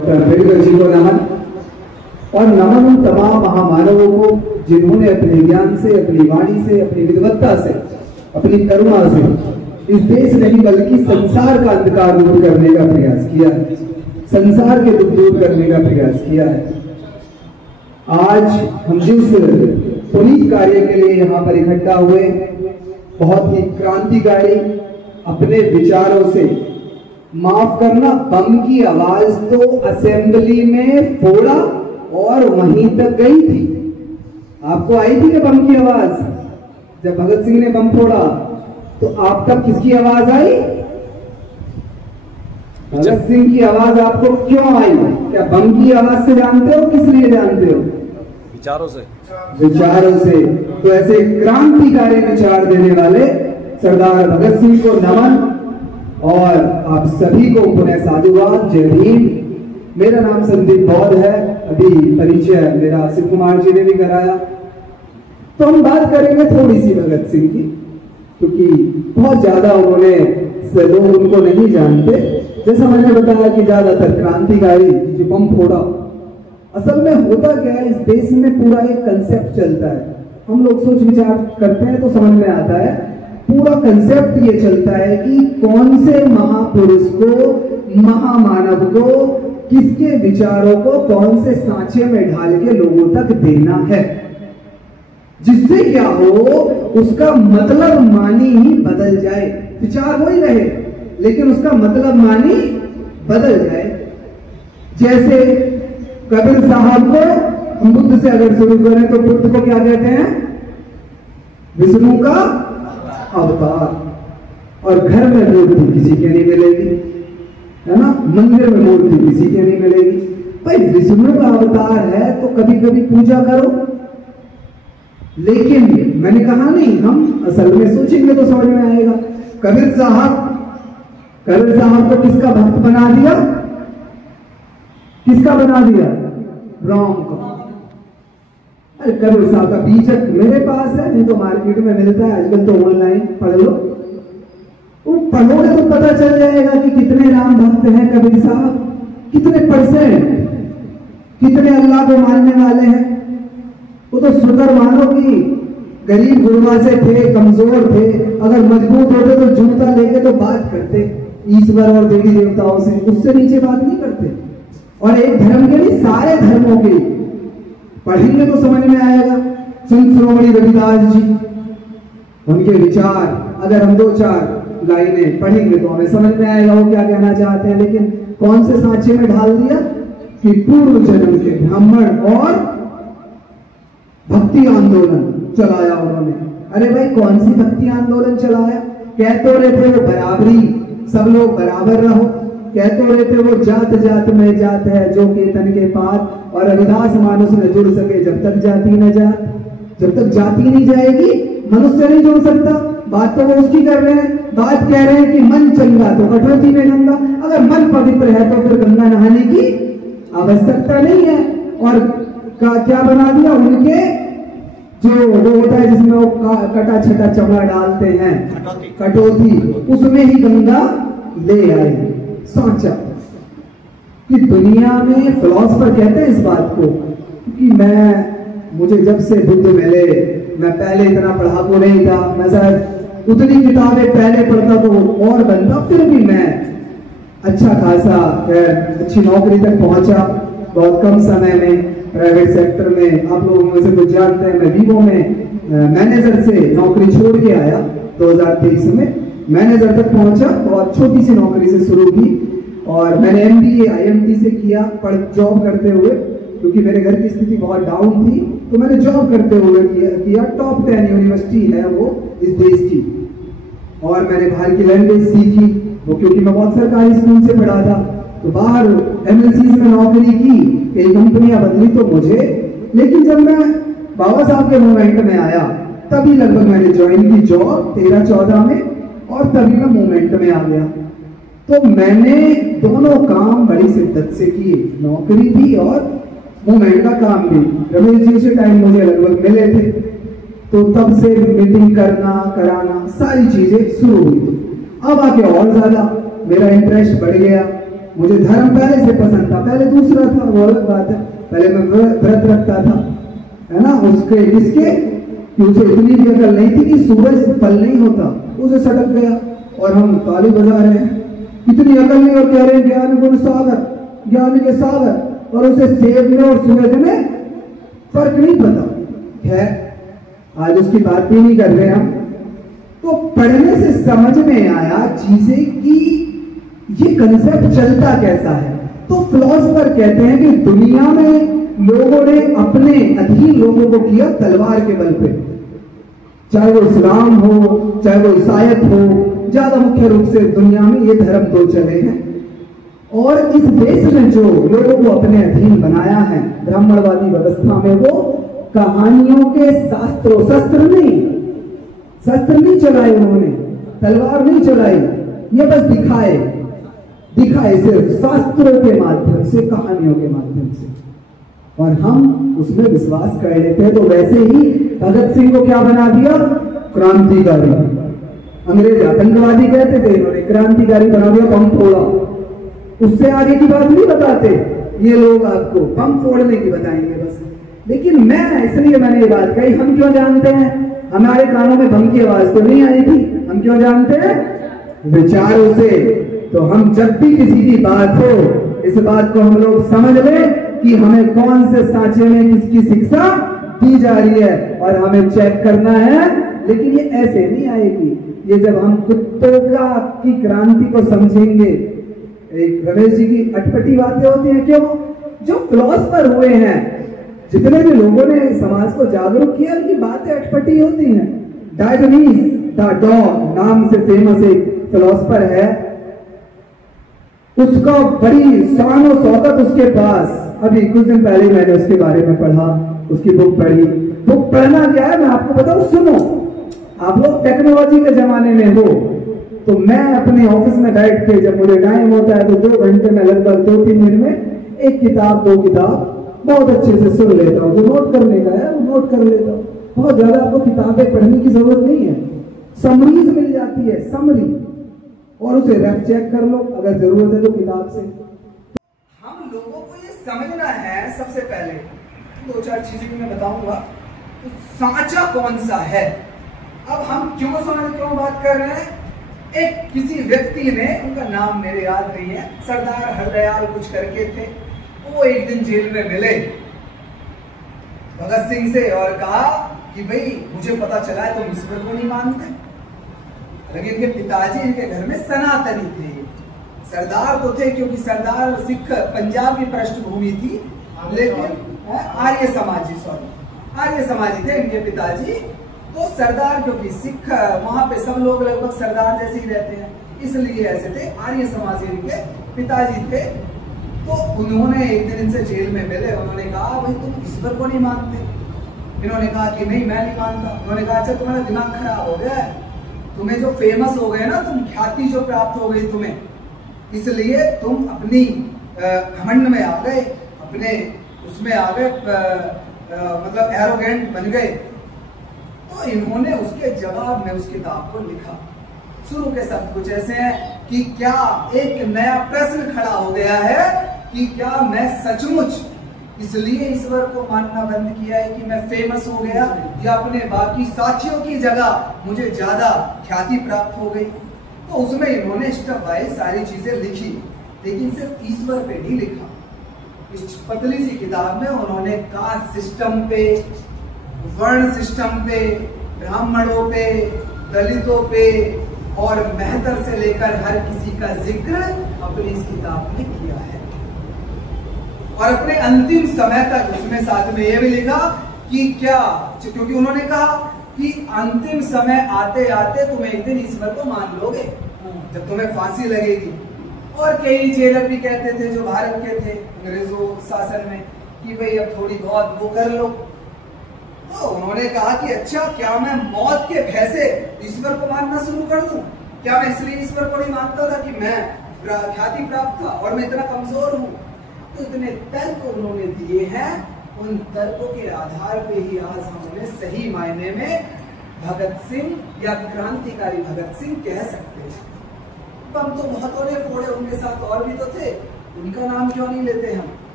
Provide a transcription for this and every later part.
अम्बेडकर जी को नमन और नमन उन तमाम महामानवों को जिन्होंने अपने ज्ञान से, अपनी वाणी से, अपनी विद्वत्ता से, अपनी करुणा से इस देश नहीं बल्कि संसार का अंधकार दूर करने का प्रयास किया है, संसार के दुख दूर करने का प्रयास किया है। आज हम जिस पुनीत कार्य के लिए यहाँ पर इकट्ठा हुए, बहुत ही क्रांतिकारी अपने विचारों से, माफ करना, बम की आवाज तो असेंबली में फोड़ा और वहीं तक गई थी। आपको आई थी कि बम की आवाज? जब भगत सिंह ने बम फोड़ा तो आप तक किसकी आवाज आई? भगत सिंह की आवाज आपको क्यों आई? क्या बम की आवाज से जानते हो? किस लिए जानते हो? विचारों से। विचारों से। तो ऐसे क्रांतिकारी विचार देने वाले सरदार भगत सिंह को नमन और आप सभी को पुनः साधुवाद। जय भीम। मेरा नाम संदीप बौद्ध है। अभी परिचय मेरा शिव कुमार जी ने भी कराया। तो हम बात करेंगे थोड़ी सी भगत सिंह की, क्योंकि बहुत ज्यादा उन्होंने लोग उनको नहीं जानते। जैसा मैंने बताया कि ज्यादातर क्रांतिकारी जो बम फोड़ा, असल में होता क्या है, इस देश में पूरा एक कंसेप्ट चलता है। हम लोग सोच विचार करते हैं तो समझ में आता है, पूरा कंसेप्ट ये चलता है कि कौन से महापुरुष को, महामानव को, किसके विचारों को कौन से सांचे में ढाल के लोगों तक देना है, जिससे क्या हो, उसका मतलब मानी ही बदल जाए। विचार वही रहे लेकिन उसका मतलब मानी बदल जाए। जैसे कबीर साहब को हम बुद्ध से अगर शुरू करें तो बुद्ध को क्या कहते हैं? विष्णु का अवतार। और घर में मूर्ति किसी के नहीं मिलेगी, है ना? मंदिर में मूर्ति किसी के नहीं मिलेगी। भाई विष्णु का अवतार है तो कभी कभी पूजा करो, लेकिन मैंने कहा नहीं, हम असल में सोचेंगे तो समझ में आएगा। कबीर साहब को किसका भक्त बना दिया? किसका बना दिया? राम का। अरे कबीर साहब का बीजक मेरे पास है, नहीं तो मार्केट में मिलता है, आजकल तो ऑनलाइन पढ़ लो। वो पढ़ोगे तो पता चल जाएगा कि कितने राम भक्त हैं कबीर साहब, कितने परसेंट, कितने अल्लाह को मानने वाले हैं। वो तो शुक्र मानो कि गरीब गुरबा से थे, कमजोर थे। अगर मजबूत होते तो जूता लेके तो बात करते ईश्वर और देवी देवताओं से, उससे नीचे बात नहीं करते। और एक धर्म के नहीं, सारे धर्मों के पढ़ेंगे तो समझ में आएगा। संत शिरोमणि रविदास जी, उनके विचार अगर हम 2-4 लाइनें पढ़ेंगे तो हमें समझ में आएगा वो क्या कहना चाहते हैं। लेकिन कौन से सांचे में ढाल दिया कि पूर्व जन्म के ब्राह्मण और भक्ति आंदोलन चलाया उन्होंने। अरे भाई कौन सी भक्ति आंदोलन चलाया? कह तो रहे थे वो बराबरी, सब लोग बराबर रहो। कह तो रहे थे वो जात जात में जात है जो केतन के पात, और रविदास मानुष न जुड़ सके जब तक जाति न जात। जब तक जाति नहीं जाएगी मनुष्य नहीं जुड़ सकता। बात तो वो उसकी कर रहे हैं। बात कह रहे हैं कि मन चंगा तो कटौती में गंगा। अगर मन पवित्र है तो फिर गंगा नहाने की आवश्यकता नहीं है। और क्या बना दिया? उनके जो वो होता है जिसमें वो कटा छटा चमड़ा डालते हैं, कटौती, उसमें ही गंगा ले आए। सोचा कि दुनिया में फिलोसफर कहते हैं इस बात को कि मुझे जब से बुद्ध मिले, मैं पहले इतना पढ़ाकू नहीं था, मैं शायद उतनी किताबें पहले पढ़ता तो और बनता, फिर भी मैं अच्छा खासा अच्छी नौकरी तक पहुंचा बहुत कम समय में। प्राइवेट सेक्टर में आप लोगों में से कुछ जानते हैं, मैं वीवो में मैनेजर से नौकरी छोड़ के आया 2023 में। मैनेजर तक पहुंचा, बहुत छोटी सी नौकरी से शुरू की और मैंने MBA IMT से किया जॉब करते हुए, क्योंकि मेरे घर की स्थिति बहुत डाउन थी। तो मैंने जॉब करते हुए किया। टॉप 10 यूनिवर्सिटी है वो इस देश की। और मैंने बाहर की लैंग्वेज सीखी, वो क्योंकि मैं बहुत सरकारी स्कूल से पढ़ा था। तो बाहर MNCs में नौकरी की, कई कंपनियां बदली तो मुझे, लेकिन जब मैं बाबा साहब के मूवमेंट में आया तभी लगभग मैंने ज्वाइन की जॉब 13-14 में, और तभी मैं मूवमेंट में आ गया। तो मैंने दोनों काम बड़ी शिद्दत से किए, नौकरी भी और मूवमेंट का काम भी। रमेश जी उसी टाइम मुझे लगभग मिले थे, तो तब से मीटिंग करना कराना सारी चीजें शुरू हुई। अब आके और ज्यादा मेरा इंटरेस्ट बढ़ गया। मुझे धर्म पहले से पसंद था, पहले दूसरा था, वो अलग बात है। पहले मैं व्रत रखता था, है ना, उसके किसके कि उसे इतनी भी अकल नहीं थी कि सूरज फल नहीं होता, उसे सटक गया और हम ताली बजा रहे हैं। इतनी अकल नहीं और कह रहे हैं ज्ञान गुण सागर, ज्ञान के सागर, और उसे सेब में और सूरज में फर्क नहीं पता है। आज उसकी बात भी नहीं कर रहे हम। तो पढ़ने से समझ में आया चीजें कि ये कंसेप्ट चलता कैसा है। तो फिलोसोफर कहते हैं कि दुनिया में लोगों ने अपने अधीन लोगों को किया तलवार के बल पे, चाहे वो इस्लाम हो चाहे वो ईसाईयत हो। ज्यादा मुख्य रूप से दुनिया में ये धर्म दो चले हैं, और इस देश में जो लोगों को अपने अधीन बनाया है ब्राह्मणवादी व्यवस्था में, वो कहानियों के शास्त्रों, शस्त्र नहीं चलाए उन्होंने, तलवार नहीं चलाई, ये बस दिखाए सिर्फ शास्त्रों के माध्यम से, कहानियों के माध्यम से, और हम उसमें विश्वास कर लेते हैं। तो वैसे ही भगत सिंह को क्या बना दिया? क्रांतिकारी। अंग्रेज आतंकवादी कहते थे, इन्होंने क्रांतिकारी बना दिया, बम फोड़ा। उससे आगे की बात नहीं बताते ये लोग, आपको बम फोड़ने की बताएंगे बस। लेकिन मैंने ये बात कही, हम क्यों जानते हैं? हमारे कानों में बम की आवाज तो नहीं आई थी, हम क्यों जानते हैं? विचारों से। तो हम जब भी किसी की बात हो, इस बात को हम लोग समझ लें कि हमें कौन से सांचे में किसकी शिक्षा दी जा रही है, और हमें चेक करना है। लेकिन ये ऐसे नहीं आएगी, ये जब हम कुत्तों की क्रांति को समझेंगे। एक रमेश जी की अटपटी बातें होती हैं, क्यों? जो फिलोसोफर हुए हैं, जितने भी लोगों ने समाज को जागरूक किया, उनकी बातें अटपटी होती हैं। डायोजनीस द डॉग नाम से फेमस एक फिलोसोफर है, उसका बड़ी शान और शौकत उसके पास। अभी कुछ दिन पहले मैंने उसके बारे में पढ़ा, उसकी बुक पढ़ी। बुक पढ़ना क्या है मैं आपको बताऊं, सुनो। आप लोग टेक्नोलॉजी के जमाने में हो, तो मैं अपने ऑफिस में बैठ के जब मुझे टाइम होता है तो 2 घंटे में लगभग 2-3 दिन में एक किताब 2 किताब बहुत अच्छे से सुन लेता हूँ। जो नोट करने का है वो नोट कर लेता हूँ। बहुत ज्यादा आपको किताबें पढ़ने की जरूरत नहीं है, समरीज मिल जाती है, समरी, और उसे रेफ चेक कर लो अगर जरूरत है तो किताब से। हम लोगों को ये समझना है सबसे पहले 2-4 चीजें मैं बताऊंगा, तो सांचा कौन सा है। अब हम क्यों बात कर रहे हैं? एक किसी व्यक्ति ने, उनका नाम मेरे याद नहीं है, सरदार हरदयाल कुछ करके थे, वो एक दिन जेल में मिले भगत सिंह से और कहा कि भाई मुझे पता चला है तुम ईश्वर को नहीं मानते। लेकिन इनके पिताजी इनके घर में सनातनी थे, सरदार तो थे क्योंकि सरदार सिख पंजाब की पृष्ठभूमि थी, लेकिन आर्य समाजी थे इनके पिताजी। तो सरदार क्योंकि सिख, वहां पे सब लोग लगभग सरदार जैसे ही रहते हैं, इसलिए ऐसे थे, आर्य समाजी इनके पिताजी थे। तो उन्होंने एक दिन इनसे जेल में मिले, उन्होंने कहा भाई तुम ईश्वर को नहीं मानते? इन्होंने कहा कि नहीं मैं नहीं मानता। उन्होंने कहा अच्छा तुम्हारा दिमाग खराब हो गया है, तुम्हें जो फेमस हो गए ना, तुम ख्याति जो प्राप्त हो गई तुम्हें, इसलिए तुम अपनी घमंड में आ गए, अपने उसमें आ गए, मतलब एरोगेंट बन गए। तो इन्होंने उसके जवाब में उस किताब को लिखा। शुरू के शब्द कुछ ऐसे हैं कि क्या एक नया प्रश्न खड़ा हो गया है कि क्या मैं सचमुच इसलिए ईश्वर को मानना बंद किया है कि मैं फेमस हो गया, या अपने बाकी साथियों की जगह मुझे ज्यादा ख्याति प्राप्त हो गई। तो उसमें इन्होंने स्टेप वाइज सारी चीजें लिखी, लेकिन सिर्फ ईश्वर पे नहीं लिखा। इस पतली सी किताब में उन्होंने कास्ट सिस्टम पे, वर्ण सिस्टम पे, ब्राह्मणों पे, दलितों पे और मेहतर से लेकर हर किसी का जिक्र अपनी इस किताब में किया है। और अपने अंतिम समय तक उसमें साथ में यह भी लिखा कि क्या, क्योंकि उन्होंने कहा कि अंतिम समय आते आते तुम एक दिन ईश्वर को मान लोगे जब तुम्हें फांसी लगेगी। और कई जेलर भी कहते थे जो भारत के थे अंग्रेजों शासन में कि भाई अब थोड़ी बहुत वो कर लो। तो उन्होंने कहा कि अच्छा क्या मैं मौत के भय से ईश्वर को मानना शुरू कर दूं? क्या मैं इसलिए ईश्वर को नहीं मानता था कि मैं ख्याति प्राप्त था और मैं इतना कमजोर हूं? तो इतने तर्क उन्होंने दिए हैं, उन तर्कों के आधार पे ही आज हमने सही मायने में भगत सिंह या क्रांतिकारी भगत सिंह कह सकते हैं। बम तो बहुतों ने फोड़े, उनके साथ और भी तो थे, उनका नाम क्यों नहीं लेते हम?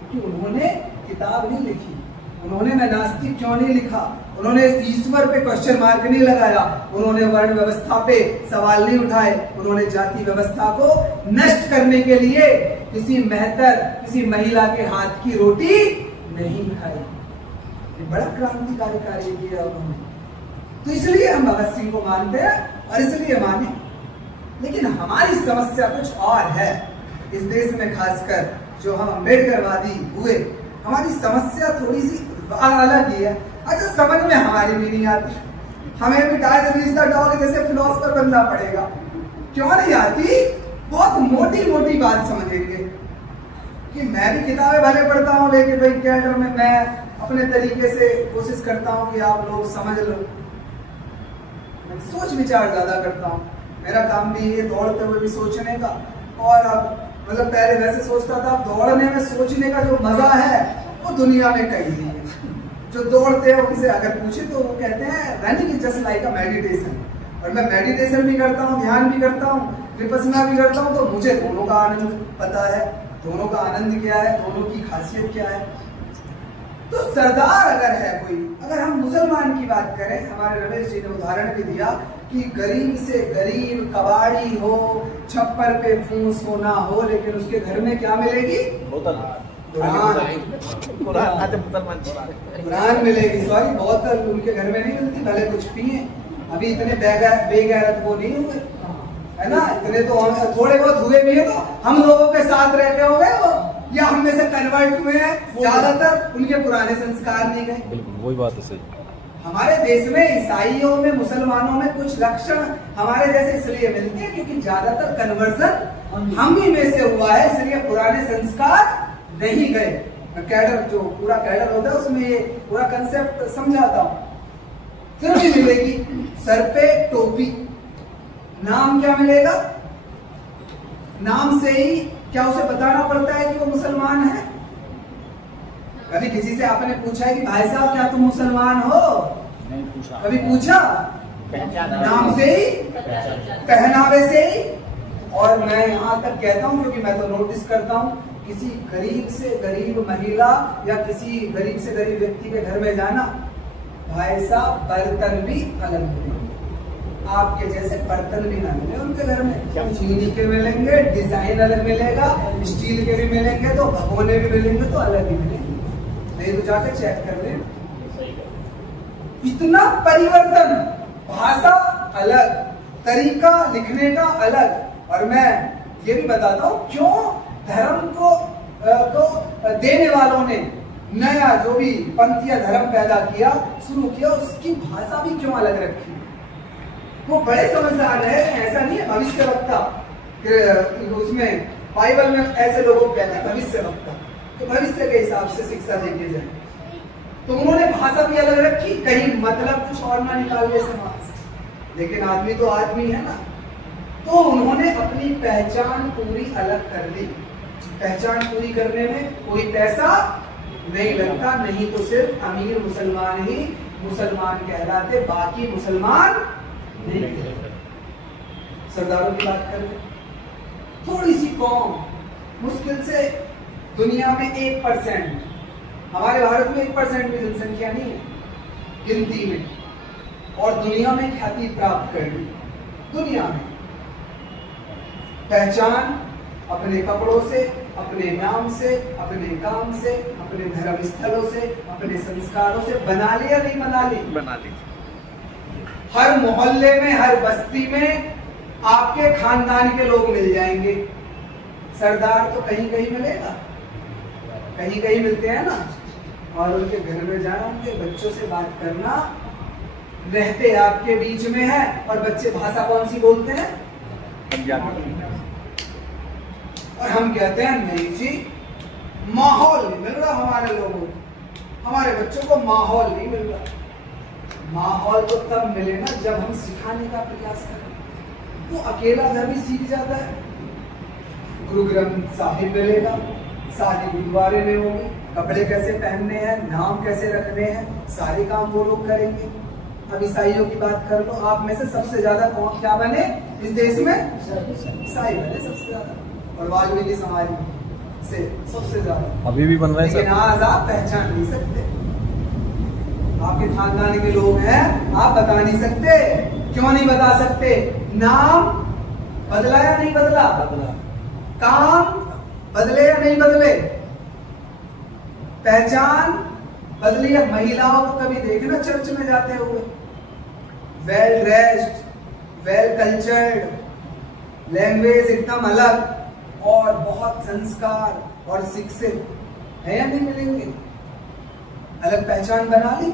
क्योंकि उन्होंने किताब नहीं लिखी, उन्होंने मैं नास्तिक क्यों नहीं लिखा, उन्होंने ईश्वर पे क्वेश्चन मार्क नहीं लगाया, उन्होंने वर्ण व्यवस्था पे सवाल नहीं उठाए, उन्होंने जाति व्यवस्था को नष्ट करने के लिए किसी मेहतर, किसी महिला के हाथ की रोटी नहीं खाई। ये बड़ा क्रांतिकारी कार्य किया उन्होंने। तो इसलिए हम भगत सिंह को मानते हैं और इसलिए माने। लेकिन हमारी समस्या कुछ और है इस देश में, खासकर जो हम अम्बेडकरवादी हुए, हमारी समस्या थोड़ी सी अलग ही है। अच्छा, समझ में हमारी भी नहीं आती, हमें भी डॉग जैसे फिलोसफर बनना पड़ेगा। क्यों नहीं आती? बहुत मोटी मोटी बात समझेंगे कि मैं भी किताबें भले पढ़ता हूँ, लेकिन भाई कैडर में मैं अपने तरीके से कोशिश करता हूँ कि आप लोग समझ लो। मैं सोच विचार ज्यादा करता हूँ, मेरा काम भी ये दौड़ते हुए भी सोचने का। और अब मतलब पहले वैसे सोचता था, अब दौड़ने में सोचने का जो मजा है वो दुनिया में कहीं नहीं है। जो दौड़ते हैं उनसे अगर पूछे तो वो कहते हैं running is just like a meditation. और मैं मेडिटेशन भी करता हूँ, ध्यान भी करता हूँ, विपश्यना भी करता हूँ, तो मुझे दोनों का आनंद पता है, दोनों का आनंद क्या है, दोनों की खासियत क्या है। तो सरदार अगर है कोई, अगर हम मुसलमान की बात करें, हमारे रमेश जी ने उदाहरण भी दिया कि गरीब से गरीब कबाड़ी हो, छप्पर पे फूस होना हो, लेकिन उसके घर में क्या मिलेगी? कुरान मिलेगी। सॉरी, बोतल उनके घर में नहीं मिलती, भले कुछ पिए। अभी इतने बेगैरत वो नहीं हुए, है ना? इतने तो थोड़े बहुत हुए भी है, तो हम लोगों के साथ रहते हो गए वो, या हम में से कन्वर्ट हुए हैं, ज्यादातर उनके पुराने संस्कार नहीं गए। बिल्कुल वही बात है, सही। हमारे देश में ईसाइयों में, मुसलमानों में कुछ लक्षण हमारे जैसे इसलिए मिलते हैं क्योंकि ज्यादातर कन्वर्जन हम ही में से हुआ है, इसलिए पुराने संस्कार नहीं गए। कैडर, जो पूरा कैडर होता है, उसमें ये पूरा कंसेप्ट समझाता हूं। फिर भी मिलेगी सर पे टोपी, नाम क्या मिलेगा? नाम से ही क्या उसे बताना पड़ता है कि वो मुसलमान है? कभी किसी से आपने पूछा है कि भाई साहब क्या तुम मुसलमान हो? नहीं पूछा। कभी पूछा? नाम से ही, पहनावे से ही। और मैं यहाँ तक कहता हूँ, क्योंकि मैं तो नोटिस करता हूँ, किसी गरीब से गरीब महिला या किसी गरीब से गरीब व्यक्ति के घर में जाना, भाई साहब बर्तन भी अलग मिलेंगे, आपके जैसे बर्तन भी ना मिले उनके घर में। चीनी के मिलेंगे, डिजाइन अलग मिलेगा, स्टील के भी मिलेंगे, तो भगोने भी मिलेंगे, तो अलग ही मिलेंगे। नहीं तो जाकर चेक कर ले, इतना परिवर्तन, भाषा अलग, तरीका लिखने का अलग। और मैं ये भी बताता हूँ क्यों धर्म को देने वालों ने नया जो भी पंथ या धर्म पैदा किया, शुरू किया, उसकी भाषा भी क्यों अलग रखी। वो बड़े समझदार है, ऐसा नहीं है भविष्यवक्ता, उसमें बाइबल में ऐसे लोगों को कहते हैं भविष्यवक्ता, तो भविष्य के हिसाब से शिक्षा देके जाए। तो उन्होंने भाषा भी अलग रखी, कहीं मतलब कुछ और ना निकाल ले समाज, लेकिन आदमी तो आदमी है ना। तो उन्होंने अपनी पहचान पूरी अलग कर ली। पहचान पूरी करने में कोई पैसा नहीं लगता, नहीं तो सिर्फ अमीर मुसलमान ही मुसलमान कहलाते, बाकी मुसलमान नहीं कहलाते। सरदारों की बात करें, थोड़ी सी कौम, मुश्किल से दुनिया में 1%, हमारे भारत में 1% भी जनसंख्या नहीं है गिनती में, और दुनिया में ख्याति प्राप्त कर ली। दुनिया में पहचान अपने कपड़ों से, अपने नाम से, अपने काम से, अपने धर्म स्थलों से, अपने संस्कारों से बना ली या नहीं बना ली? बना ली। हर मोहल्ले में, हर बस्ती में आपके खानदान के लोग मिल जाएंगे। सरदार तो कहीं कहीं मिलेगा, कहीं कहीं मिलते हैं ना। और उनके घर में जाना, उनके बच्चों से बात करना, रहते आपके बीच में है, और बच्चे भाषा कौन सी बोलते हैं? पंजाबी। और हम कहते हैं नहीं जी, माहौल नहीं मिल रहा हमारे लोगों को, हमारे बच्चों को माहौल नहीं मिल रहा। माहौल तो तब मिले ना जब हम सिखाने का प्रयास करें। वो अकेला धर्म ही सीख जाता है। गुरु ग्रंथ साहिब मिलेगा, शादी गुरुद्वारे में होगी, कपड़े कैसे पहनने हैं, नाम कैसे रखने हैं, सारे काम वो लोग करेंगे। अब ईसाइयों की बात कर लो, आप में से सबसे ज्यादा क्या बने इस देश में? ईसाई बने सबसे ज्यादा, और वाल्मीकि समाज में से सबसे ज्यादा अभी भी बन रहा है लेकिन सर। आज आप पहचान नहीं सकते। आपके खानदान के लोग हैं, आप बता नहीं सकते। क्यों नहीं बता सकते? नाम बदला या नहीं बदला? बदला। काम बदले या नहीं बदले? पहचान बदली है। महिलाओं को कभी देखे ना चर्च में जाते हुए, well dressed, well cultured, language एकदम अलग और बहुत संस्कार और शिक्षित है या नहीं मिलेंगे? अलग पहचान बना ली।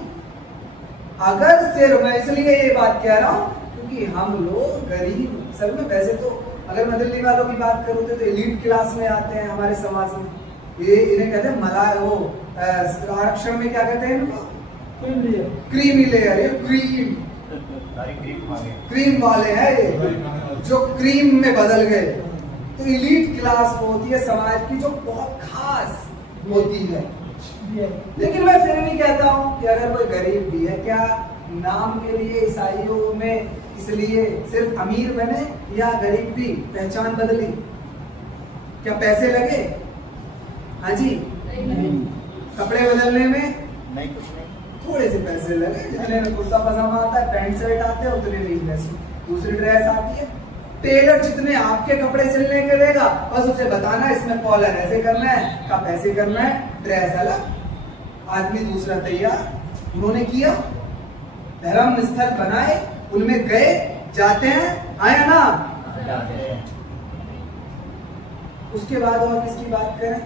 अगर सिर्फ मैं इसलिए ये बात कह रहा हूं क्योंकि हम लोग गरीब, सर में वैसे तो अगर मैं दिल्ली वालों की बात करूं तो एलीट क्लास में आते हैं हमारे समाज में। ये इन्हें कहते हैं मलाई, वो आरक्षण में क्या कहते हैं इनको? Creamy layer. ये क्रीम वाले हैं ये, जो क्रीम में बदल गए। तो एलीट क्लास वो होती है समाज की जो बहुत खास होती है। लेकिन मैं फिर भी कहता हूं कि अगर कोई गरीब भी है, क्या नाम के लिए ईसाइयों में इसलिए सिर्फ अमीर बने या गरीब भी पहचान बदली? क्या पैसे लगे? हाँ जी, कपड़े बदलने में नहीं, कुछ नहीं। थोड़े से पैसे लगे। जितने में कुर्ता पजामा आता है, पैंट शर्ट आते हैं, उतने में पैसे दूसरी ड्रेस आती है। टेलर जितने आपके कपड़े सिलने के देगा, बस उसे बताना इसमें कॉलर ऐसे करना है, का पैसे करना है, ड्रेस अलग, आदमी दूसरा तैयार। उन्होंने किया, धर्म स्थल बनाए, उनमें गए, जाते हैं, आया ना? उसके बाद और किसकी बात करें?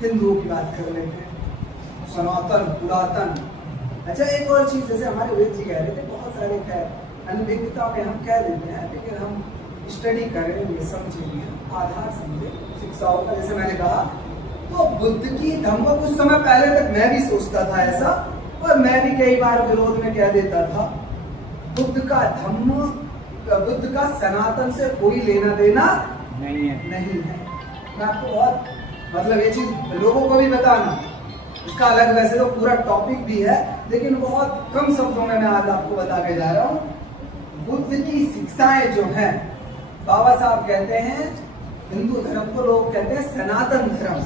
हिंदुओं की बात कर लेते हैं। सनातन, पुरातन। अच्छा, एक और चीज, जैसे हमारे वेद जी कह रहे थे, बहुत सारे खैर अनभिज्ञता में हम कह देते हैं, लेकिन हम स्टडी करेंगे, समझेंगे, आधार समझे शिक्षाओं का। जैसे मैंने कहा, तो बुद्ध की धम्म, कुछ समय पहले तक मैं भी सोचता था ऐसा, और मैं भी कई बार विरोध में कह देता था। बुद्ध का धम्म, बुद्ध का सनातन से कोई लेना देना नहीं है। मैं आपको बहुत, मतलब ये चीज लोगों को भी बताना, इसका अलग वैसे तो पूरा टॉपिक भी है, लेकिन बहुत कम शब्दों में मैं आज आपको बता के जा रहा हूँ। बुद्ध की शिक्षाएं जो हैं, बाबा साहब कहते हैं, हिंदू धर्म को लोग कहते हैं सनातन धर्म,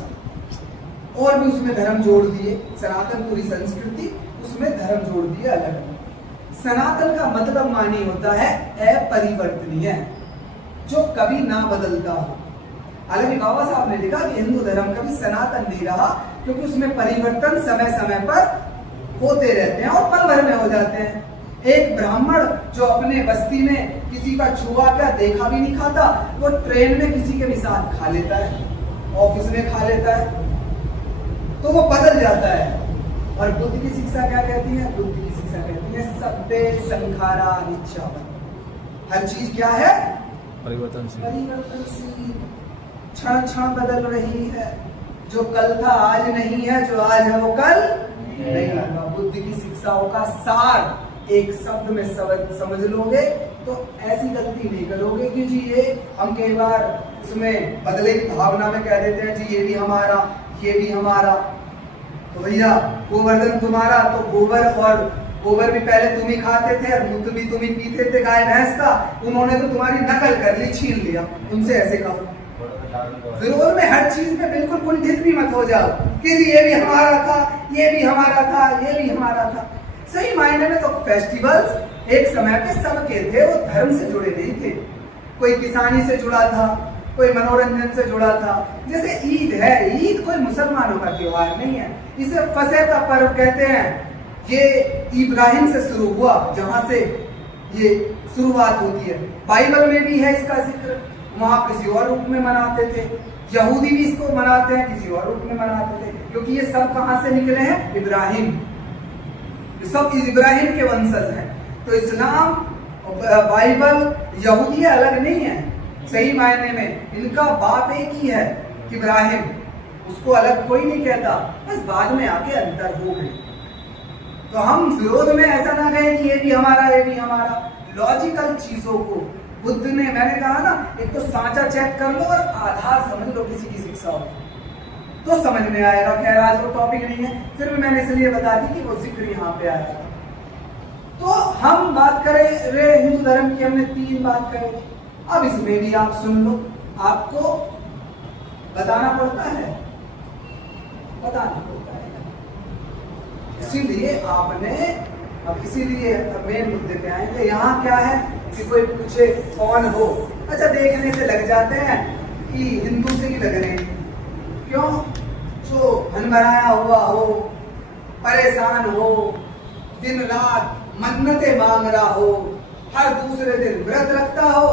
और भी उसमें धर्म जोड़ दिए। सनातन पूरी संस्कृति, उसमें धर्म जोड़ दिए अलग। सनातन का मतलब मानी होता है अपरिवर्तनीय, जो कभी ना बदलता हो। हालांकि बाबा साहब ने लिखा कि हिंदू धर्म कभी सनातन नहीं रहा, क्योंकि उसमें परिवर्तन समय समय पर होते रहते हैं और पल भर में हो जाते हैं। एक ब्राह्मण जो अपने बस्ती में किसी का छुआ का देखा भी नहीं खाता, वो ट्रेन में किसी के भी साथ खा लेता है, ऑफिस में खा लेता है, तो वो बदल जाता है। और बुद्ध की शिक्षा क्या कहती है? बुद्ध की शिक्षा कहती है सभ्य संखारा अनिच्छावन। हर चीज क्या है? परिवर्तनशील, क्षण क्षण बदल रही है। जो कल था आज नहीं है, जो आज है वो कल नहीं होगा। बुद्ध की शिक्षाओं का सार एक शब्द में समझ लोगे तो ऐसी गलती नहीं करोगे कि जी ये हम कई बार इसमें बदले की भावना में कह देते हैं, जी ये भी हमारा, ये भी हमारा। तो भैया गोवर्धन तुम्हारा, तो गोबर, और गोबर भी पहले तुम ही खाते थे और दूध भी तुम ही पीते थे गाय भैंस का। उन्होंने तो तुम्हारी नकल कर ली, छीन लिया। तुमसे ऐसे कहो। विरोध में हर चीज में बिल्कुल कुंठित भी मत हो जाओ कि ये भी हमारा था, ये भी हमारा था, ये भी हमारा था। सही मायने में तो फेस्टिवल्स एक समय पे सबके थे, वो धर्म से जुड़े नहीं थे। कोई किसानी से जुड़ा था, कोई मनोरंजन से जुड़ा था। जैसे ईद है, ईद कोई मुसलमानों का त्योहार नहीं है, इसे फसह का पर्व कहते हैं। ये इब्राहिम से शुरू हुआ, जहां से ये शुरुआत होती है। बाइबल में भी है इसका जिक्र, वहां किसी और रूप में मनाते थे। यहूदी भी इसको मनाते हैं, किसी और रूप में मनाते थे, क्योंकि ये सब कहां से निकले हैं? इब्राहिम, सब इब्राहिम के वंशज हैं। तो इस्लाम, बाइबल, यहूदी अलग नहीं है। सही मायने में इनका बाप एक ही है, इब्राहिम, उसको अलग कोई नहीं कहता। बस बाद में आके अंतर हो गए। तो हम विरोध में ऐसा ना कहें कि ये भी हमारा, ये भी हमारा। लॉजिकल चीजों को बुद्ध ने, मैंने कहा ना, एक तो सांचा चेक कर लो और आधार समझ लो किसी की शिक्षा हो, तो समझ में आएगा। खैर आज वो टॉपिक नहीं है, फिर भी मैंने इसलिए बता दी कि वो जिक्र यहाँ पे आया था। तो हम बात करें रे हिंदू धर्म की, हमने 3 बात करें। अब इसमें भी आप सुन लो, आपको बताना पड़ता है, बताना पड़ता है। इसीलिए आपने, अब इसीलिए मेन मुद्दे पे आएंगे। यहाँ क्या है कि कोई पूछे कौन हो, अच्छा देखने से लग जाते हैं कि हिंदू से ही लग रहे हैं। क्यों? जो भनभनाया हुआ हो, परेशान हो, दिन रात मन्नतें मांग रहा हो, हर दूसरे दिन व्रत रखता हो,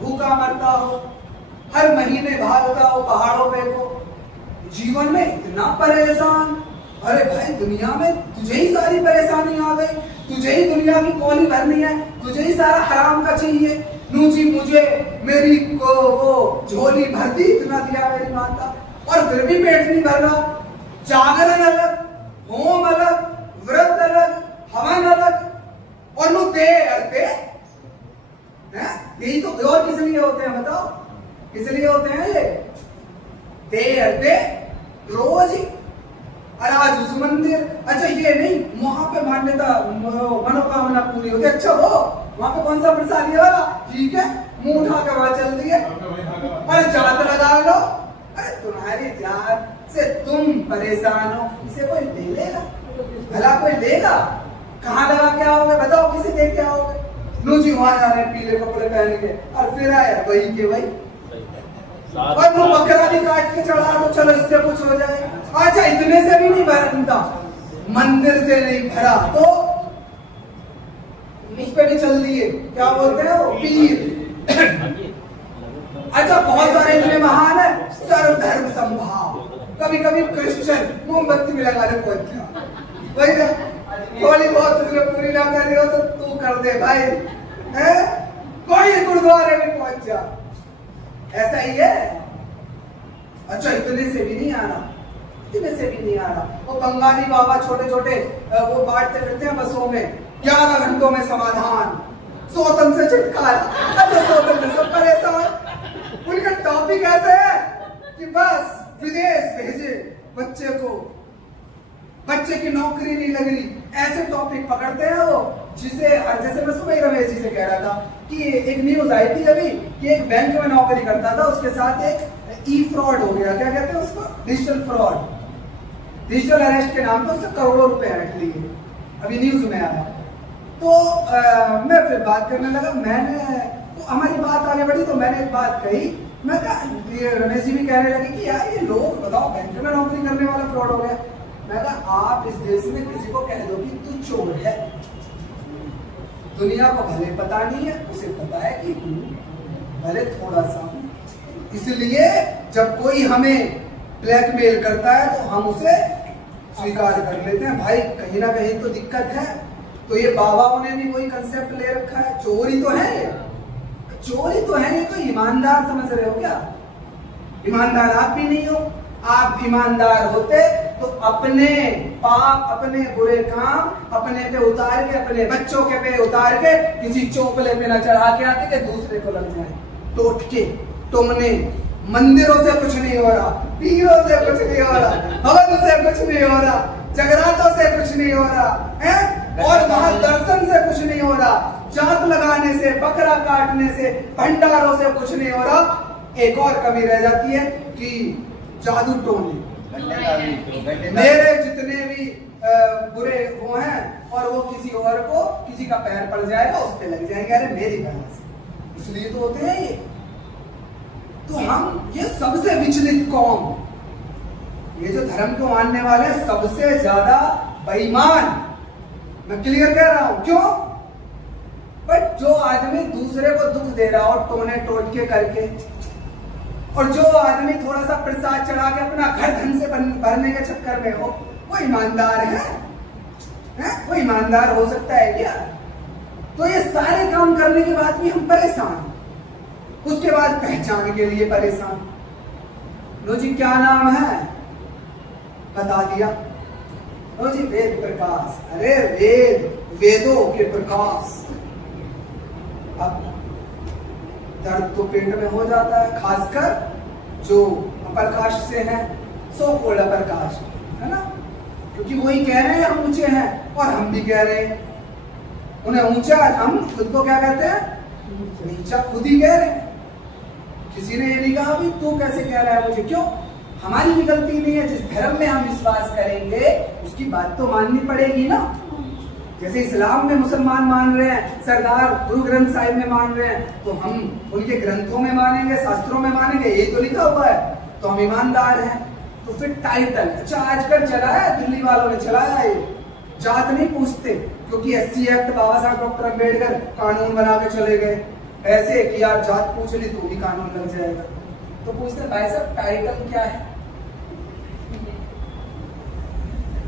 भूखा मरता हो, हर महीने भागता हो पहाड़ों पे को, जीवन में इतना परेशान। अरे भाई दुनिया में तुझे ही सारी परेशानी आ गई, तुझे ही दुनिया की कौली भरनी है, तुझे ही सारा हराम का चाहिए। नू जी मुझे मेरी को वो झोली भरती, इतना दिया मेरी माता, और फिर भी पेट नहीं भर रहा। जागरण अलग, होम अलग, व्रत अलग, हवन अलग, और नु दे अड़ते यही तो। और किस लिए होते हैं बताओ, किस लिए होते हैं ये? दे अड़ते रोज ही। और आज उस मंदिर, अच्छा ये नहीं वहां पे मान्यता मनोकामना पूरी होती, अच्छा वो वहां पे कौन सा प्रसाद ये वाला, ठीक है मुंह उठा के वहां चल दिए, अरे जात लगा लो। अरे तुम्हारी जात से तुम परेशान हो, इसे कोई ले लेगा? भला कोई लेगा? कहाँ लगा के आओगे बताओ, किसे दे के आओगे? लो जी वहां जा रहे पीले कपड़े पहन के, और फिर आया वही के वही, और वो बकरा भी काट के चढ़ा दो, चलो इससे कुछ हो जाए। अच्छा इतने से भी नहीं भरता, मंदिर से नहीं भरा तो उस पे भी चल दिए, क्या बोलते हैं वो, पीर। अच्छा बहुत सारे इतने महान है, सर्वधर्म संभाव। कभी कभी क्रिश्चियन मोमबत्ती भी लगाने पहुंच गया, वही ना, थोड़ी बहुत तुझे पूरी ना कर रही हो तो तू कर दे भाई, है? कोई गुरुद्वारे में पहुंच जा, ऐसा ही है। अच्छा इतने से भी नहीं आ रहा, इतने से भी नहीं आ रहा। वो बंगाली बाबा छोटे छोटे वो बांटते फिरते हैं बसों में, 11 घंटों में समाधान, सोतन से छुटकारा। अच्छा सोतन से सब परेशान, उनका टॉपिक ऐसे है कि बस विदेश भेजे बच्चे को, बच्चे की नौकरी नहीं लग रही, ऐसे टॉपिक पकड़ते हैं वो। जिसे जैसे मैं सुबह रमेश जी से कह रहा था कि एक न्यूज आई थी अभी कि एक बैंक में नौकरी करता था, उसके साथ एक ई फ्रॉड हो गया, क्या कहते हैं उसको, डिजिटल फ्रॉड, डिजिटल अरेस्ट के नाम पे उससे करोड़ों रुपए हट लिए, अभी न्यूज में आया। तो मैं फिर बात करने लगा, मैंने तो हमारी बात आगे बढ़ी तो मैंने एक बात कही, मैं कहा ये रमेश जी भी कहने लगे कि यार ये लोग बताओ बैंक में नौकरी करने वाला फ्रॉड हो गया। मैं कहा आप इस देश में किसी को कह दो कि तू चोर है, दुनिया को भले पता नहीं है, उसे पता है कि भले थोड़ा सा। इसलिए जब कोई हमें ब्लैकमेल करता है तो हम उसे स्वीकार कर लेते हैं। भाई कहीं ना कहीं तो दिक्कत है। तो ये बाबाओं ने भी वही कंसेप्ट ले रखा है, चोरी तो है ये, चोरी तो है ये, तो ईमानदार समझ रहे हो क्या? ईमानदार आप भी नहीं हो। आप ईमानदार होते तो अपने पाप, अपने बुरे काम अपने पे उतार के, अपने बच्चों के पे उतार के किसी चोपले पे न चढ़ा के आते कि दूसरे को लग जाए टोटके टोमने। मंदिरों से कुछ नहीं हो रहा, पीरों से कुछ नहीं हो रहा, हवन से कुछ नहीं हो रहा, जगरातों से कुछ नहीं हो रहा है, और वहां दर्शन से कुछ नहीं हो रहा, जात लगाने से, बकरा काटने से, भंडारों से कुछ नहीं हो रहा। एक और कमी रह जाती है कि जादू टोने, मेरे जितने भी बुरे वो हैं और वो किसी और को, किसी का पैर पड़ जाएगा उस पे लग जाएंगे, अरे मेरी वजह से, इसलिए तो होते हैं ये। तो हम ये सबसे विचलित कौम, ये जो धर्म को मानने वाले सबसे ज्यादा बेईमान, मैं क्लियर कह रहा हूं। क्यों? बट जो आदमी दूसरे को दुख दे रहा हो टोने टोटके करके, और जो आदमी थोड़ा सा प्रसाद चढ़ा के अपना घर धन से भरने के चक्कर में हो, वो ईमानदार है? वो ईमानदार हो सकता है क्या? तो ये सारे काम करने के बाद भी हम परेशान, उसके बाद पहचान के लिए परेशान। लो जी क्या नाम है? बता दिया। लो जी वेद प्रकाश। अरे वेद, वेदों के प्रकाश। अब दर्द तो पेट में हो जाता है, खासकर जो अपर कास्ट से है, सो कोल्ड अपर कास्ट, है ना, क्योंकि वही कह रहे हैं हम ऊंचे हैं और हम भी कह रहे हैं उन्हें ऊंचा, हम खुद को क्या कहते हैं नीचा, खुद ही कह रहे हैं। किसी ने ये नहीं कहा भाई तू कैसे कह रहा है मुझे, क्यों? हमारी भी गलती नहीं है। जिस धर्म में हम विश्वास करेंगे उसकी बात तो माननी पड़ेगी ना। जैसे इस्लाम में मुसलमान मान रहे हैं, सरदार गुरु ग्रंथ साहिब में मान रहे हैं, तो हम उनके ग्रंथों में मानेंगे, शास्त्रों में मानेंगे, यही तो लिखा हुआ है, तो हम ईमानदार हैं। तो फिर टाइटल, अच्छा आजकल चला है, दिल्ली वालों ने चलाया है, जात नहीं पूछते, क्योंकि SC एक्ट बाबा साहब डॉक्टर अम्बेडकर कानून बना के चले गए, ऐसे कि यार जात पूछ ली तो भी कानून लग जाएगा। तो पूछते भाई साहब टाइटल क्या है।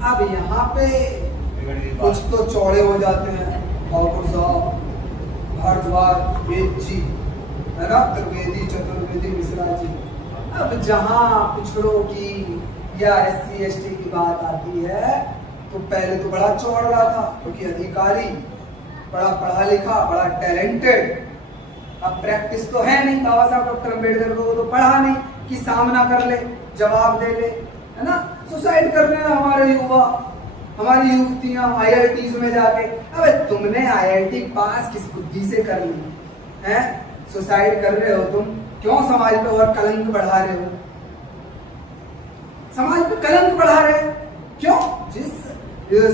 अब यहाँ पे कुछ तो चौड़े हो जाते हैं, ठाकुर साहब, भारद्वाज, वेद जी, है ना, त्रिवेदी, चतुर्वेदी, मिश्रा जी। अब जहाँ पिछड़ों की या SC ST की बात आती है तो पहले तो बड़ा चौड़ रहा था, क्योंकि अधिकारी बड़ा पढ़ा लिखा, बड़ा टैलेंटेड। अब प्रैक्टिस तो है नहीं, बाबा साहब डॉक्टर अम्बेडकर को तो पढ़ा नहीं कि सामना कर ले, जवाब दे ले, है ना। सुसाइड करने हमारे युवा, हमारी युवतियां IITs में जाके, अबे तुमने IIT पास किस बुद्धि से कर ली है? सुसाइड कर रहे हो तुम, क्यों समाज पे और कलंक बढ़ा रहे हो? समाज पे कलंक बढ़ा रहे हो क्यों? जिस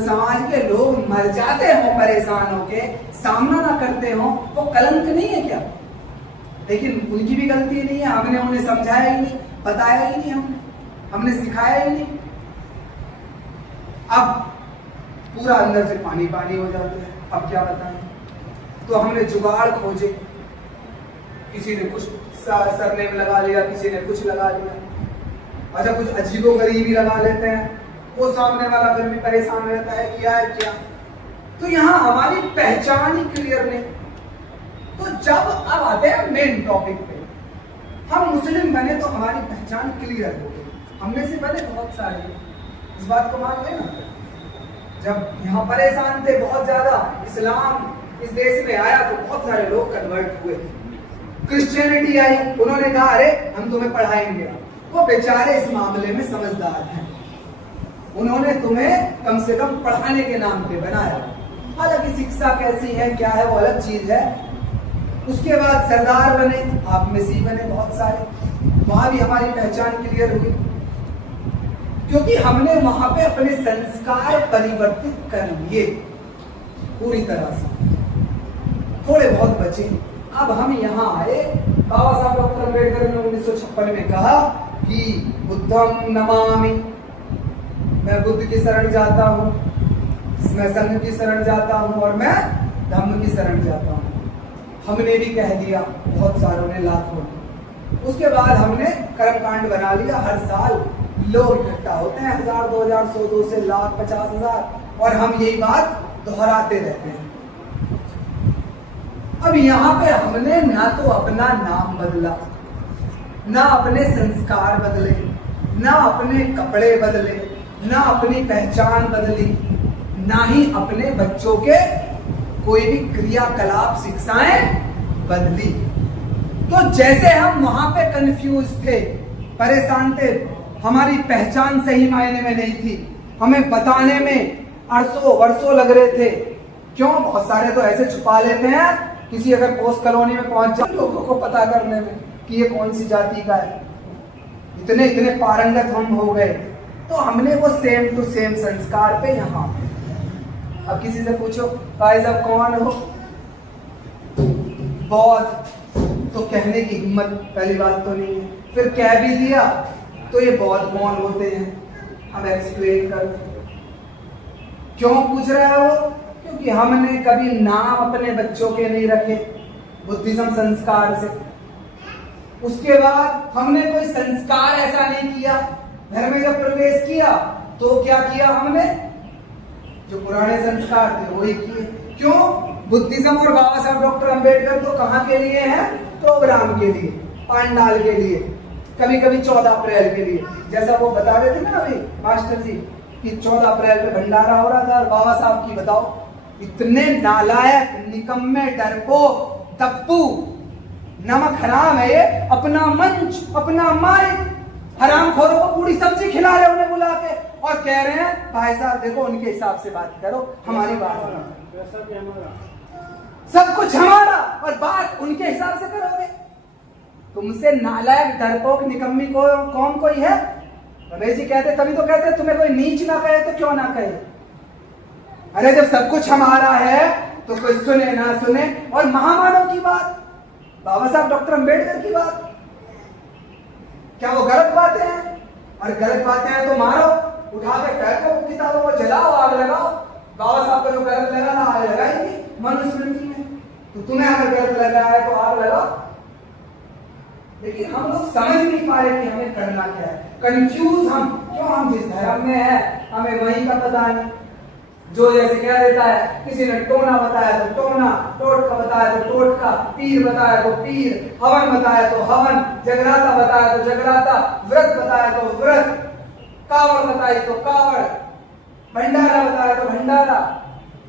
समाज के लोग मर जाते हो परेशान होके, सामना ना करते हो, वो कलंक नहीं है क्या? लेकिन उनकी भी गलती नहीं है, हमने उन्हें समझाया ही नहीं, बताया ही नहीं, हमने सिखाया ही नहीं। अब पूरा अंदर से पानी पानी हो जाते हैं, अब क्या बताएं। तो हमने जुगाड़ खोजे, किसी ने कुछ सरनेम लगा लिया, किसी ने कुछ लगा लिया, अच्छा कुछ अजीबोगरीबी लगा लेते हैं, वो सामने वाला फिर भी परेशान रहता है कि यार क्या। तो यहाँ हमारी पहचान ही क्लियर नहीं। तो जब अब आते हैं मेन टॉपिक पे, हम मुस्लिम बने तो हमारी पहचान क्लियर हो गई, हमने से बने बहुत सारे, इस बात को मान लेना। जब यहाँ परेशान थे बहुत ज्यादा, इस्लाम इस देश में आया तो बहुत सारे लोग कन्वर्ट हुए, क्रिश्चियनिटी आई, उन्होंने कहा अरे हम तुम्हें पढ़ाएंगे। वो बेचारे इस मामले में समझदार हैं, उन्होंने तुम्हें कम से कम पढ़ाने के नाम पे बनाया। हालांकि शिक्षा कैसी है क्या है वो अलग चीज है। उसके बाद सरदार बने, आप में से बने बहुत सारे, वहां भी हमारी पहचान क्लियर हुई, क्योंकि हमने वहां पे अपने संस्कार परिवर्तित कर लिए पूरी तरह से, थोड़े बहुत बचे। अब हम यहाँ आए, बाबा साहब डॉक्टर अम्बेडकर ने 1956 में कहा कि बुद्धम नमामि, मैं बुद्ध की शरण जाता हूँ, मैं संघ की शरण जाता हूँ और मैं धम्म की शरण जाता हूँ। हमने भी कह दिया, बहुत सारों ने, लाखों ने। उसके बाद हमने कर्मकांड बना लिया, हर साल लोग इकट्ठा होते हैं, 1000, 2000, 100, 200, लाख, 50,000, और हम यही बात दोहराते रहते हैं। अब यहाँ पे हमने ना तो अपना नाम बदला, ना अपने संस्कार बदले, ना अपने कपड़े बदले, ना अपनी पहचान बदली, ना ही अपने बच्चों के कोई भी क्रियाकलाप शिक्षाएं बदली। तो जैसे हम वहां पे कंफ्यूज थे, परेशान थे, हमारी पहचान सही मायने में नहीं थी, हमें बताने में अरसों वर्षों लग रहे थे। क्यों? बहुत सारे तो ऐसे छुपा लेते हैं, किसी अगर पोस्ट कॉलोनी में पहुंच जाए लोगों को पता करने में कि ये कौन सी जाति का है, इतने इतने पारंगत हम हो गए। तो हमने वो सेम टू सेम संस्कार पे यहाँ। अब किसी से पूछो भाई साहब कौन हो, बौद्ध, तो कहने की हिम्मत पहली बात तो नहीं है, फिर कह भी दिया तो ये बौद्ध कौन होते हैं, हम एक्सप्लेन कर। क्यों पूछ रहा है वो? क्योंकि हमने कभी नाम अपने बच्चों के नहीं रखे बुद्धिज्म संस्कार से। उसके बाद हमने कोई संस्कार ऐसा नहीं किया, घर में जब प्रवेश किया तो क्या किया हमने, जो पुराने संस्कार थे वही किए। क्यों? बुद्धिज्म और बाबा साहब डॉक्टर अम्बेडकर तो कहाँ के लिए है? प्रोग्राम के लिए, पांडाल के लिए, कभी कभी 14 अप्रैल के लिए। जैसा वो बता रहे थे ना अभी मास्टर जी कि 14 अप्रैल पे भंडारा हो रहा था, और बाबा साहब की बताओ, इतने नालायक, निकम्मे, डरपोक, तप्पू, नमक हराम है ये, अपना मंच, अपना माइक, हरामखोरों को पूरी सब्जी खिला रहे उन्हें बुला के, और कह रहे हैं भाई साहब देखो उनके हिसाब से बात करो, हमारी बात सब कुछ हमारा और बात उनके हिसाब से करोगे। तुमसे नालायक, डरपोक, निकम्मी कौन कोई है? रमेश जी कहते तभी तो कहते तुम्हें कोई नीच ना कहे तो क्यों ना कहे। अरे जब सब कुछ हमारा है तो कोई सुने ना सुने। और महामानव की बात, बाबा साहब डॉक्टर अंबेडकर की बात, क्या वो गलत बातें हैं? और गलत बातें हैं तो मारो, उठा के फेंको किताबों को, जलाओ, आग लगाओ। बाबा साहब को जो गलत लगा था आग लगाएंगे मनुस्मृति में, तो तुम्हें अगर गलत लग रहा है तो आग लगाओ। लेकिन हम लोग समझ नहीं पा रहे कि हमें करना क्या है, कंफ्यूज हम क्यों। हम जिस धर्म में है हमें वही का पता नहीं। जो जैसे कह देता है, किसी ने टोना बताया तो टोना, टोटका बताया तो टोटका, पीर बताया तो पीर, हवन बताया तो हवन, जगराता बताया तो जगराता, व्रत बताया तो व्रत, कावड़ बताई तो कावड़, भंडारा बताया तो भंडारा,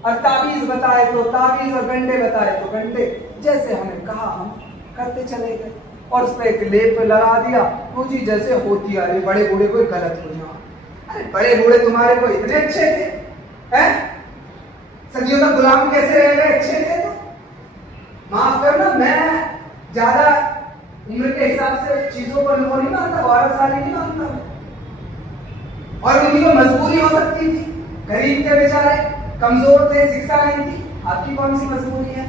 और ताबीज बताए तो ताबीज, और गंडे बताए तो गंडे। जैसे हमें कहा हम करते चले गए, और उस पर एक लेप लगा दिया, वो चीज जैसे होती आ रही। बड़े बूढ़े कोई गलत हो जाओ, अरे बड़े बूढ़े तुम्हारे को इतने अच्छे थे हैं? सदियों तक गुलाम कैसे रह गए? अच्छे थे तो माफ करना, मैं ज्यादा उम्र के हिसाब से चीजों को नहीं मानता, गौरवशाली नहीं मानता। और उनकी तो मजबूरी हो सकती थी, गरीब थे बेचारे, कमजोर थे, शिक्षा नहीं थी, आपकी कौन सी मजबूरी है?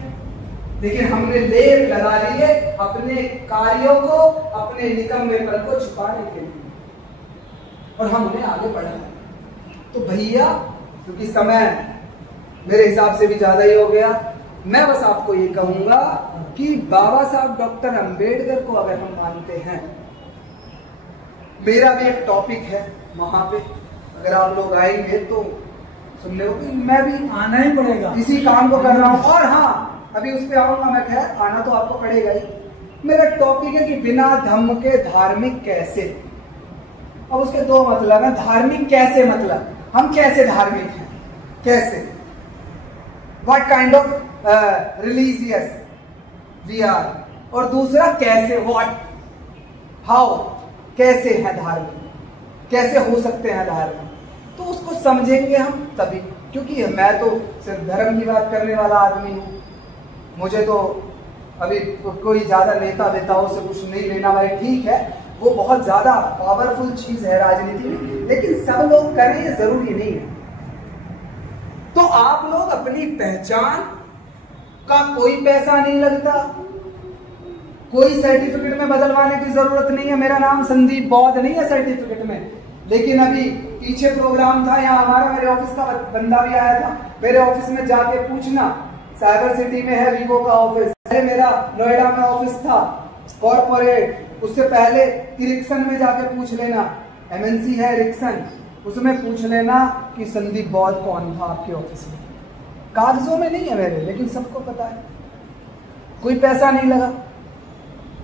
लेकिन हमने लेप लगा लिए अपने कार्यों को, अपने निकम्मेपन को छुपाने के लिए, और हम उन्हें आगे बढ़ाए। तो भैया, क्योंकि समय मेरे हिसाब से भी ज्यादा ही हो गया, मैं बस आपको ये कहूंगा कि बाबा साहब डॉक्टर अंबेडकर को अगर हम मानते हैं, मेरा भी एक टॉपिक है वहां पे, अगर आप लोग आएंगे तो सुन लो, मैं भी आना ही पड़ेगा, इसी काम को कर रहा हूं। और हाँ, अभी उस पर आऊंगा मैं, खैर आना तो आपको पड़ेगा ही। मेरा टॉपिक है कि बिना धम्म के धार्मिक कैसे। अब उसके दो मतलब है, धार्मिक कैसे मतलब हम कैसे धार्मिक हैं, कैसे, what kind of religious we are, और दूसरा कैसे, व्हाट, हाउ, कैसे है धार्मिक, कैसे हो सकते हैं धार्मिक। तो उसको समझेंगे हम तभी, क्योंकि मैं तो सिर्फ धर्म की बात करने वाला आदमी हूं, मुझे तो अभी कोई ज्यादा नेता वेताओं से कुछ नहीं लेना। भाई ठीक है, वो बहुत ज्यादा पावरफुल चीज है राजनीति में, लेकिन सब लोग करें ये जरूरी नहीं है। तो आप लोग अपनी पहचान का कोई पैसा नहीं लगता, कोई सर्टिफिकेट में बदलवाने की जरूरत नहीं है। मेरा नाम संदीप बौद्ध नहीं है सर्टिफिकेट में, लेकिन अभी पीछे प्रोग्राम था यहाँ हमारा, मेरे ऑफिस का बंदा भी आया था, मेरे ऑफिस में जाके पूछना, साइबर सिटी में है वीवो का ऑफिस, मेरा नोएडा में ऑफिस था कॉर्पोरेट, उससे पहले इरिक्सन में जाके पूछ लेना, एमएनसी है इरिक्सन, उसमें पूछ लेना कि संदीप बौद्ध कौन था आपके ऑफिस में। कागजों में नहीं है मेरे, लेकिन सबको पता है। कोई पैसा नहीं लगा,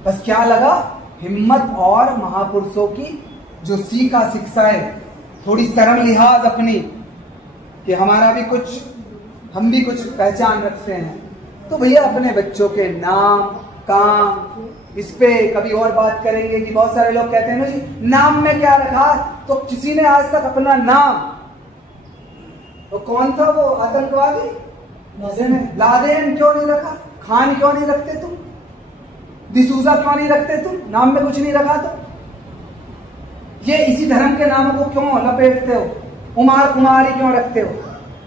बस क्या लगा, हिम्मत और महापुरुषों की जो सीखा शिक्षाएं, थोड़ी शर्म लिहाज अपनी, कि हमारा भी कुछ, हम भी कुछ पहचान रखते हैं। तो भैया अपने बच्चों के नाम, काम, इस पे कभी और बात करेंगे कि बहुत सारे लोग कहते हैं ना जी नाम में क्या रखा, तो किसी ने आज तक अपना नाम, तो कौन था वो आतंकवादी लादेन क्यों नहीं रखा, खान क्यों नहीं रखते तुम, डिसूजा क्यों नहीं रखते तुम, नाम में कुछ नहीं रखा तो ये इसी धर्म के नामों को क्यों लपेटते हो, उमार कुमारी क्यों रखते हो,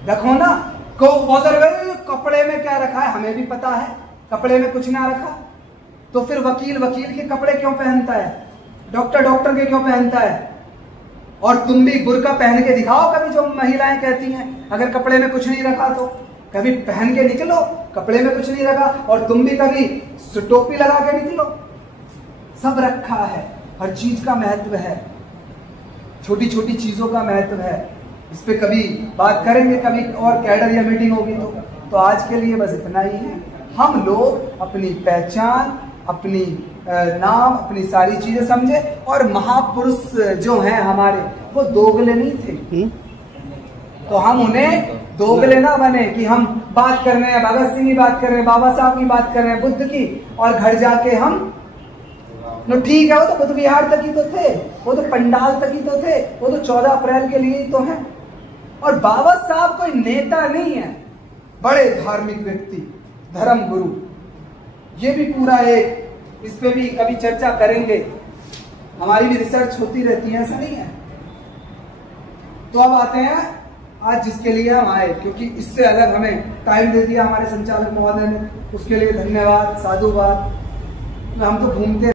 रखो ना को कपड़े में क्या रखा है हमें भी पता है, कपड़े में कुछ ना रखा, तो फिर वकील वकील के कपड़े क्यों पहनता है, डॉक्टर डॉक्टर के क्यों पहनता है, और तुम भी बुर्का पहन के दिखाओ कभी, जो महिलाएं कहती हैं अगर कपड़े में कुछ नहीं रखा तो कभी पहन के निकलो, कपड़े में कुछ नहीं रखा, और तुम भी कभी टोपी लगा के निकलो, सब रखा है, हर चीज का महत्व है, छोटी छोटी चीजों का महत्व है। इस पे कभी बात करेंगे, कभी और कैडर या मीटिंग होगी तो आज के लिए बस इतना ही है। हम लोग अपनी पहचान, अपनी नाम, अपनी सारी चीजें समझे, और महापुरुष जो हैं हमारे वो दोगले नहीं थे, तो हम उन्हें दोगले ना बने कि हम बात कर रहे हैं भगत सिंह की बात कर रहे हैं, बाबा साहब की बात कर रहे हैं, बुद्ध की, और घर जाके हम नो ठीक है, वो तो बुद्ध विहार तक ही तो थे, वो तो पंडाल तक ही तो थे, वो तो 14 अप्रैल के लिए ही तो है। और बाबा साहब कोई नेता नहीं है, बड़े धार्मिक व्यक्ति, धर्म गुरु, ये भी पूरा एक, इस पे भी कभी चर्चा करेंगे, हमारी भी रिसर्च होती रहती है, ऐसा नहीं है, तो अब आते हैं आज जिसके लिए हम आए, क्योंकि इससे अलग हमें टाइम दे दिया हमारे संचालक महोदय ने, उसके लिए धन्यवाद, साधुवाद। हम तो घूमते